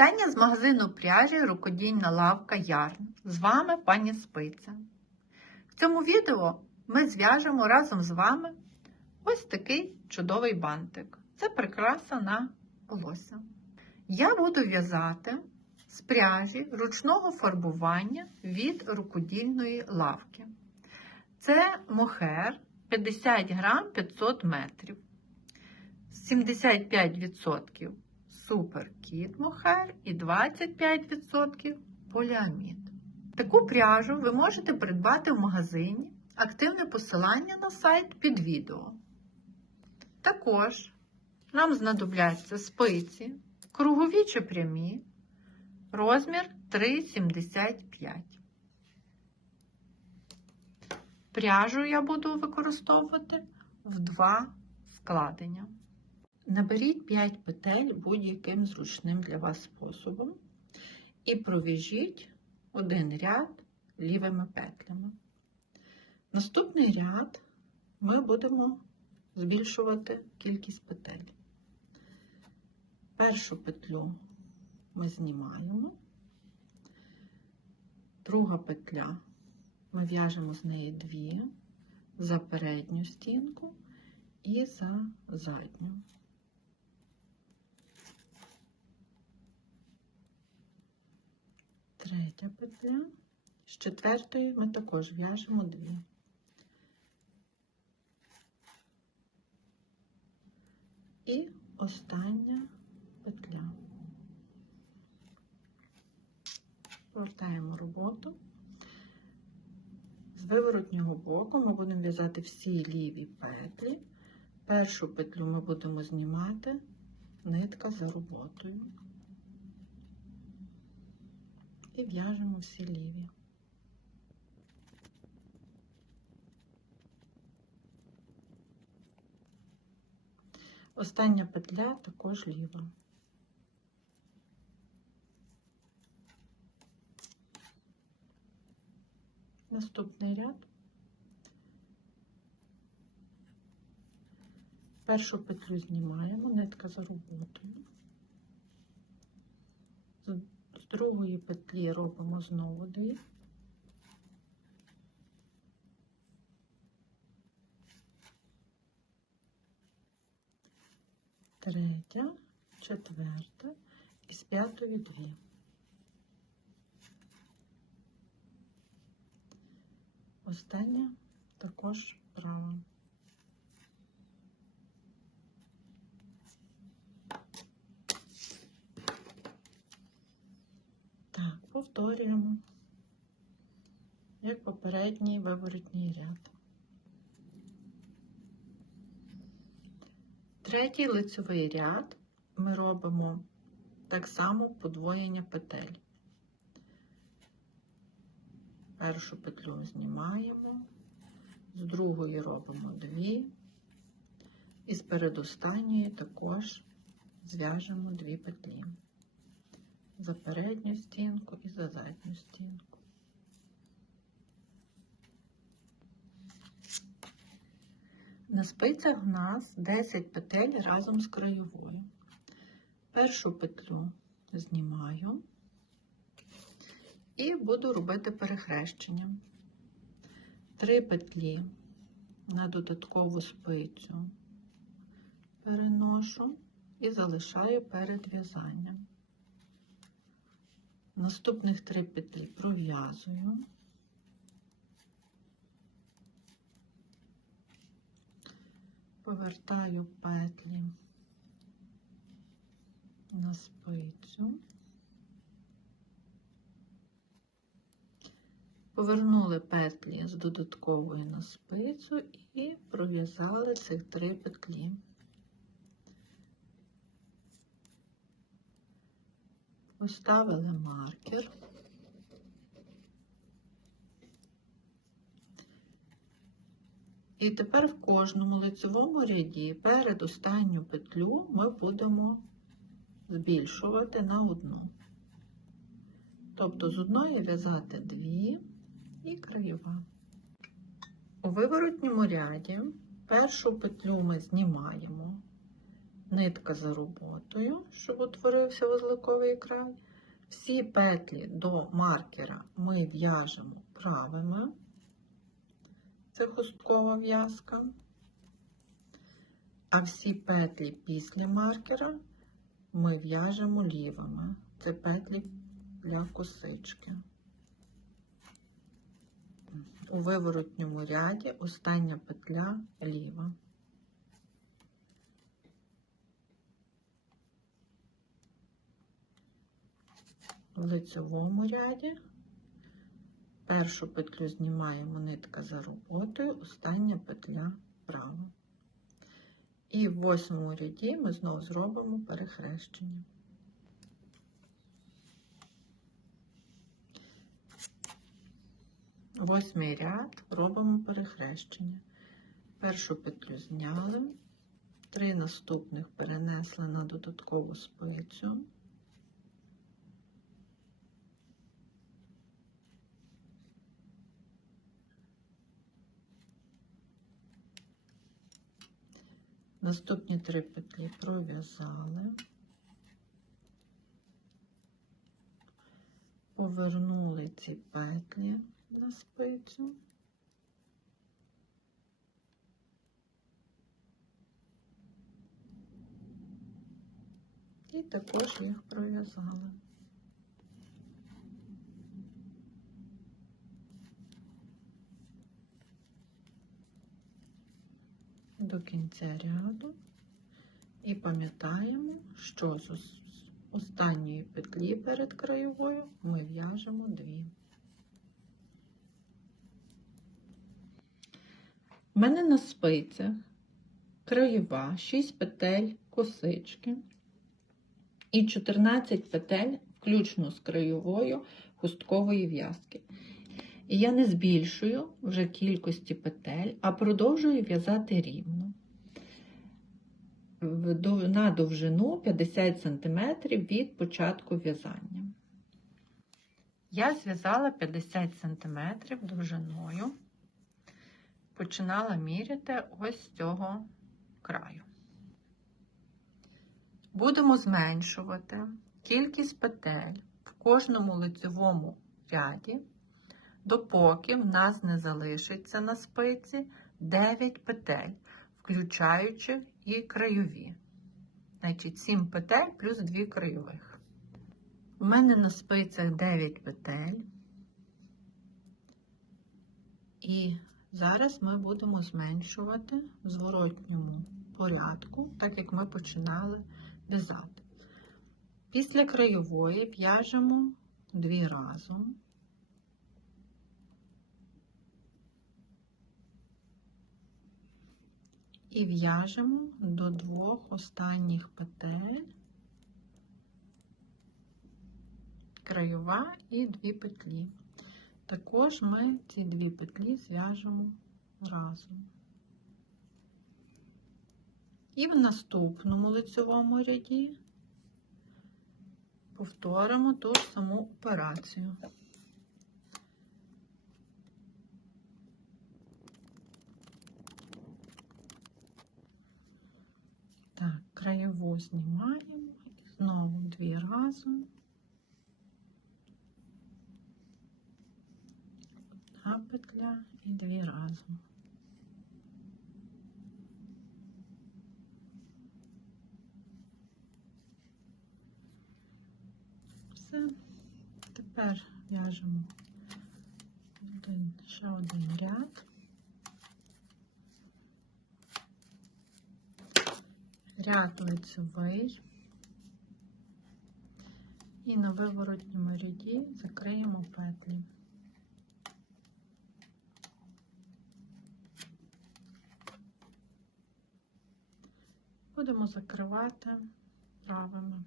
Вітання з магазину пряжі Рукодільна лавка Ярн. З вами пані Спиця. В цьому відео ми зв'яжемо разом з вами ось такий чудовий бантик. Це прикраса на волосся. Я буду в'язати з пряжі ручного фарбування від рукодільної лавки. Це мохер 50 грам 500 метрів. 75% супер кіт мохер і 25% поліамід. Таку пряжу ви можете придбати в магазині. Активне посилання на сайт під відео. Також нам знадобляться спиці, кругові чи прямі, розмір 3,75. Пряжу я буду використовувати в два складення. Наберіть 5 петель будь-яким зручним для вас способом і пров'яжіть один ряд лівими петлями. Наступний ряд ми будемо збільшувати кількість петель. Першу петлю ми знімаємо, друга петля ми в'яжемо з неї дві за передню стінку і за задню. Третя петля. З четвертої ми також в'яжемо дві. І остання петля. Повертаємо роботу. З виворотнього боку ми будемо в'язати всі ліві петлі. Першу петлю ми будемо знімати нитка за роботою. І в'яжемо всі ліві. Остання петля також ліва. Наступний ряд. Першу петлю знімаємо, нитка за роботою. Другої петлі робимо знову дві. Третя, четверта і з п'ятої дві. Остання також права. Так, повторюємо, як попередній виворотній ряд. Третій лицевий ряд ми робимо так само подвоєння петель. Першу петлю знімаємо, з другої робимо дві, і з передостанньої також зв'яжемо дві петлі за передню стінку і за задню стінку. На спицях в нас 10 петель разом з краєвою. Першу петлю знімаю і буду робити перехрещення. Три петлі на додаткову спицю переношу і залишаю перед в'язанням. Наступних три петлі пров'язую. Повертаю петлі на спицю. Повернули петлі з додаткової на спицю і пров'язали цих три петлі. Поставили маркер. І тепер в кожному лицевому ряді перед останню петлю ми будемо збільшувати на одну. Тобто з одної в'язати дві і краєва. У виворотньому ряді першу петлю ми знімаємо нитка за роботою, щоб утворився вузликовий край. Всі петлі до маркера ми в'яжемо правими. Це хусткова в'язка. А всі петлі після маркера ми в'яжемо лівими. Це петлі для косички. У виворотньому ряді остання петля ліва. В лицевому ряді першу петлю знімаємо нитка за роботою, остання петля права. І в восьмому ряді ми знову зробимо перехрещення. Восьмий ряд робимо перехрещення. Першу петлю зняли, три наступних перенесли на додаткову спицю. Наступні три петлі пров'язали, повернули ці петлі на спицю. І також їх пров'язали. До кінця ряду і пам'ятаємо, що з останньої петлі перед краєвою ми в'яжемо дві. У мене на спицях краєва, 6 петель косички і 14 петель, включно з краєвою хусткової в'язки. І я не збільшую вже кількості петель, а продовжую в'язати рівно. На довжину 50 см від початку в'язання. Я зв'язала 50 см довжиною починала міряти ось з цього краю. Будемо зменшувати кількість петель в кожному лицевому ряді, допоки в нас не залишиться на спиці 9 петель, включаючи і краєві. Значить, 7 петель плюс 2 краєвих. У мене на спицях 9 петель. І Зараз ми будемо зменшувати в зворотньому порядку, так як ми починали в'язати. Після краєвої в'яжемо дві разом. І в'яжемо до двох останніх петель, краєва і дві петлі. Також ми ці дві петлі зв'яжемо разом. І в наступному лицевому ряді повторимо ту ж саму операцію. Так, краєву знімаємо і знову дві разом. одна петля і дві разом. Все, тепер в'яжемо ще один ряд. Ряд лицевий і на виворотньому ряді закриємо петлі. Будемо закривати правими.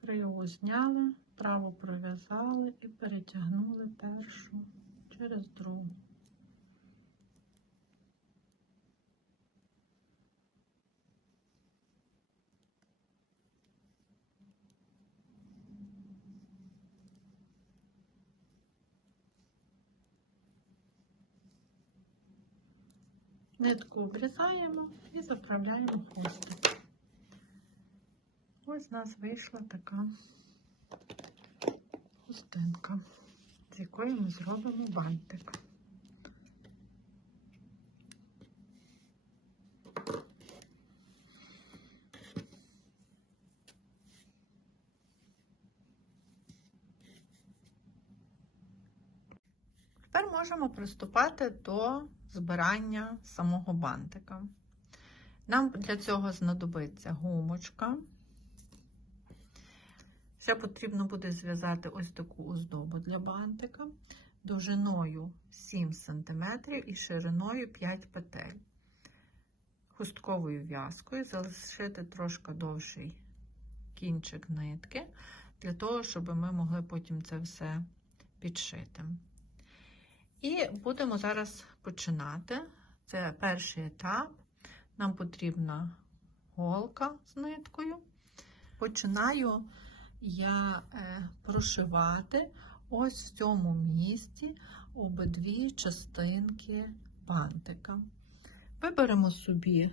Криву зняли, праву пров'язали і перетягнули першу через другу. Нитку обрізаємо і заправляємо хвостик. Ось у нас вийшла така хустинка, з якої ми зробимо бантик. Тепер можемо приступати до збирання самого бантика. Нам для цього знадобиться гумочка. Ще потрібно буде зв'язати ось таку оздобу для бантика довжиною 7 см і шириною 5 петель. Хустковою в'язкою залишити трошки довший кінчик нитки, для того, щоб ми могли потім це все підшити. І будемо зараз починати. Це перший етап. Нам потрібна голка з ниткою. Починаю я е, прошивати ось в цьому місці обидві частинки бантика. Виберемо собі,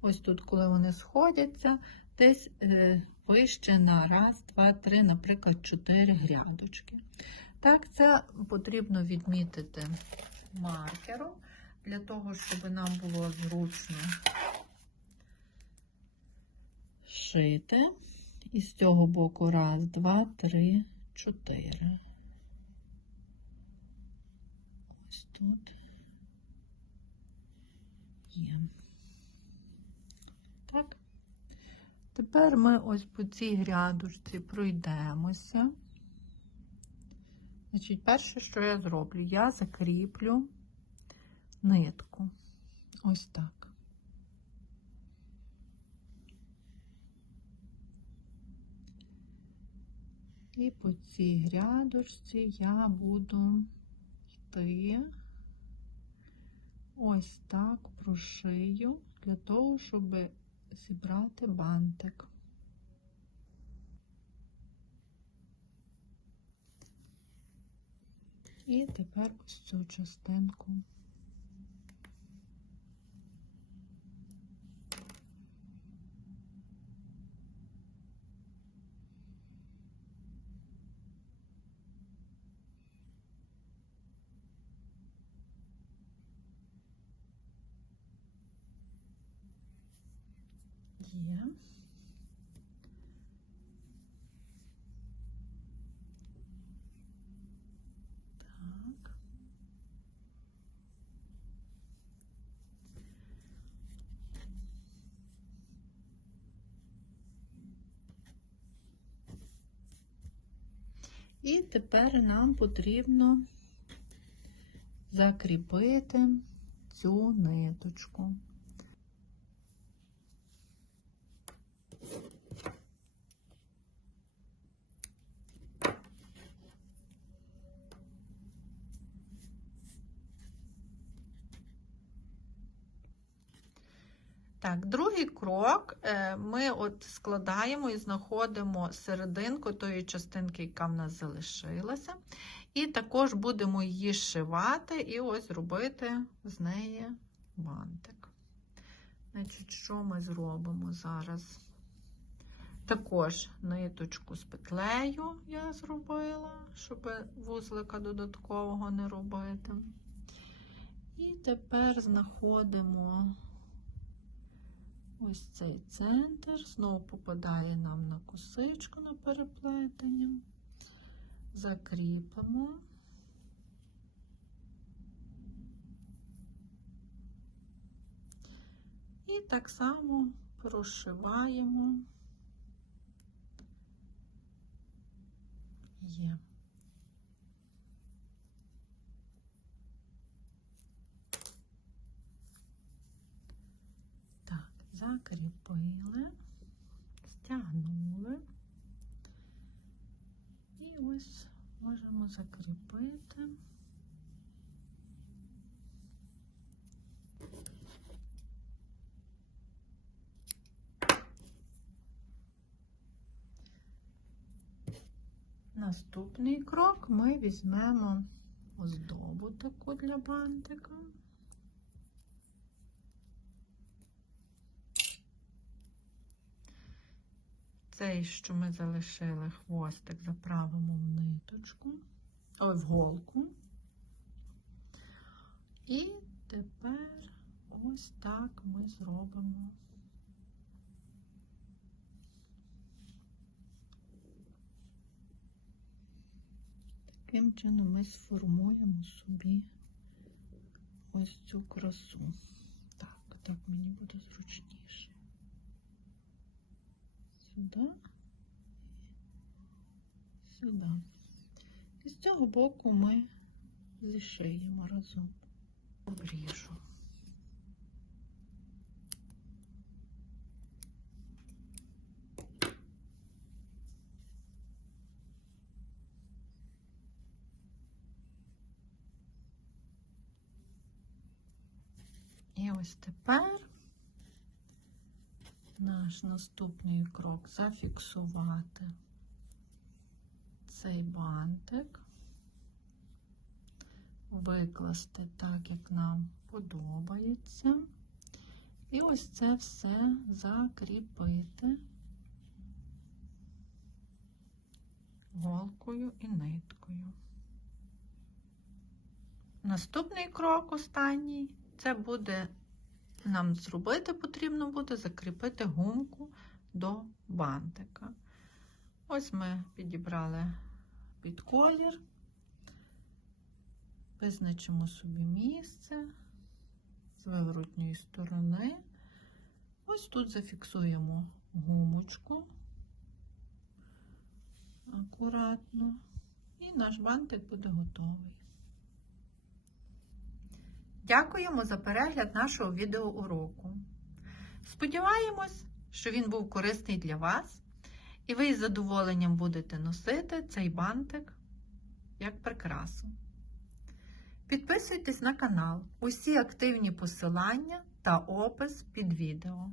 ось тут, коли вони сходяться, десь е, вище на раз, два, три, наприклад, чотири грядочки. Так, це потрібно відмітити маркером, для того, щоб нам було зручно шити. І з цього боку раз, два, три, чотири. Ось тут є. Так. Тепер ми ось по цій грядочці пройдемося. Значить, перше, що я зроблю, я закріплю нитку. Ось так. І по цій грядочці я буду йти ось так прошию для того, щоб зібрати бантик. І тепер ось цю частинку. Є. Так. І тепер нам потрібно закріпити цю ниточку. Так, другий крок е, ми от складаємо і знаходимо серединку тої частинки, яка в нас залишилася. І також будемо її зшивати і ось робити з неї бантик. Значить, що ми зробимо зараз? Також ниточку з петлею я зробила, щоб вузлика додаткового не робити. І тепер знаходимо ось цей центр, знову попадає нам на косичку на переплетення, закріпимо. І так само прошиваємо. Є. Так, закріпили, стягнули. І ось можемо закріпити. Наступний крок ми візьмемо оздобу таку для бантика. Цей, що ми залишили хвостик, заправимо в ниточку, ой, в голку. І тепер ось так ми зробимо. Таким чином ми сформуємо собі ось цю красу. Так, так мені буде зручніше. Сюди. Сюди. І з цього боку ми зішиємо разом. Обріжу. І ось тепер наш наступний крок зафіксувати цей бантик, викласти так, як нам подобається. І ось це все закріпити голкою і ниткою. Наступний крок, останній, це буде нам зробити, потрібно буде закріпити гумку до бантика. Ось ми підібрали під колір, визначимо собі місце з виворотньої сторони. Ось тут зафіксуємо гумочку акуратно, і наш бантик буде готовий. Дякуємо за перегляд нашого відеоуроку. Сподіваємось, що він був корисний для вас, і ви із задоволенням будете носити цей бантик як прикрасу. Підписуйтесь на канал. Усі активні посилання та опис під відео.